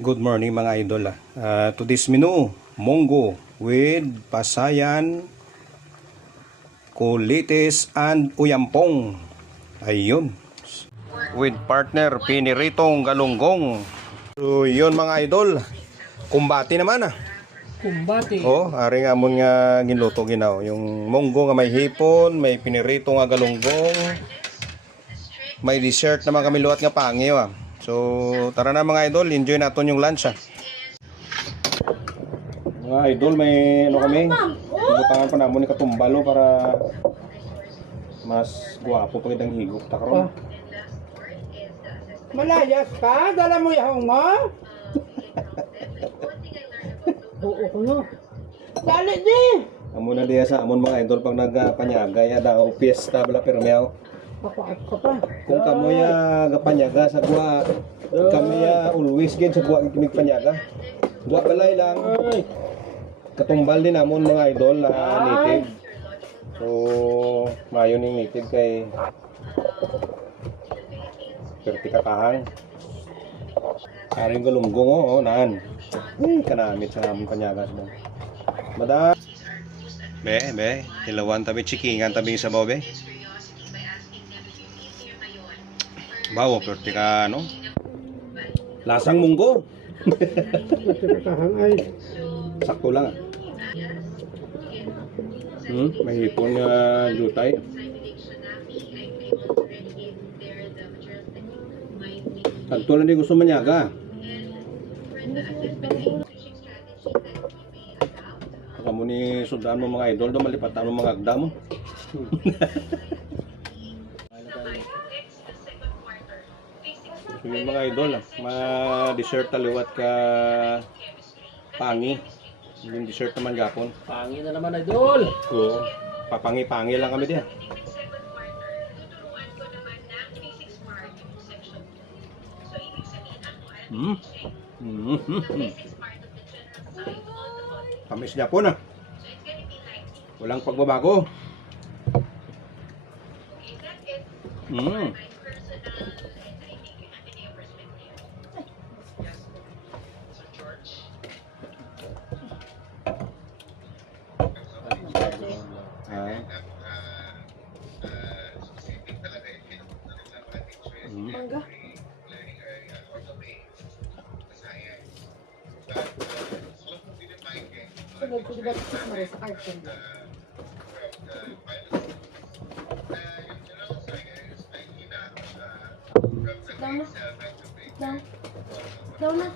Good morning mga idol. Today's menu, munggo with pasayan, kulitis, and uyampong. Ayun. With partner, piniritong galunggong. So yun mga idol. Kumbati naman Kumbati. Oh, ari nga amon nga ginluto ginaw. Yung munggo nga may hipon, may pinirito nga galunggong. May dessert naman kami luwat nga pangyo So, tara na mga idol, enjoy natin yung lunch Mga idol, may ano kami, ibutangan pa namin ni Katumbalo para mas guwapo pag itang higop takaroon. Malayas ka? Dala mo yung mo? Oo ko no. Dali di! Amo na diya sa amon mga idol pag nagpanyagay, daw piyesta bala permeaw. Papaat ka pa. Kung kamoy gapanyaga sa guwa, kami always gid sa guwa kimig panyaga. Guwa balay lang. Ay. Katumbal din namon mga idol native. So, mayo ning native kay perti kakahang. Karing galunggong naan. Kanamit sa amon panyaga sa dong. Mada. Be, hilawan tabi chikingan tabi sa baw be. Bawo, perti ka ano? Lasang munggo. Kakahang ay. Sakto lang may hipon na jutay. Sakto lang din gusto manyaga. Kamu ni sundan mo mga idol, malipatan mo mga agda mo. So yung mga idol, ma-dessert taliwat ka pangi. Yung dessert naman gapon. Pangi na naman idol. So, papangi-pangi lang kami diyan. Tamis Japon Walang pagbabago. Mangga. Sunod ko diba sa mare sa carton. Down na. Down. Down na.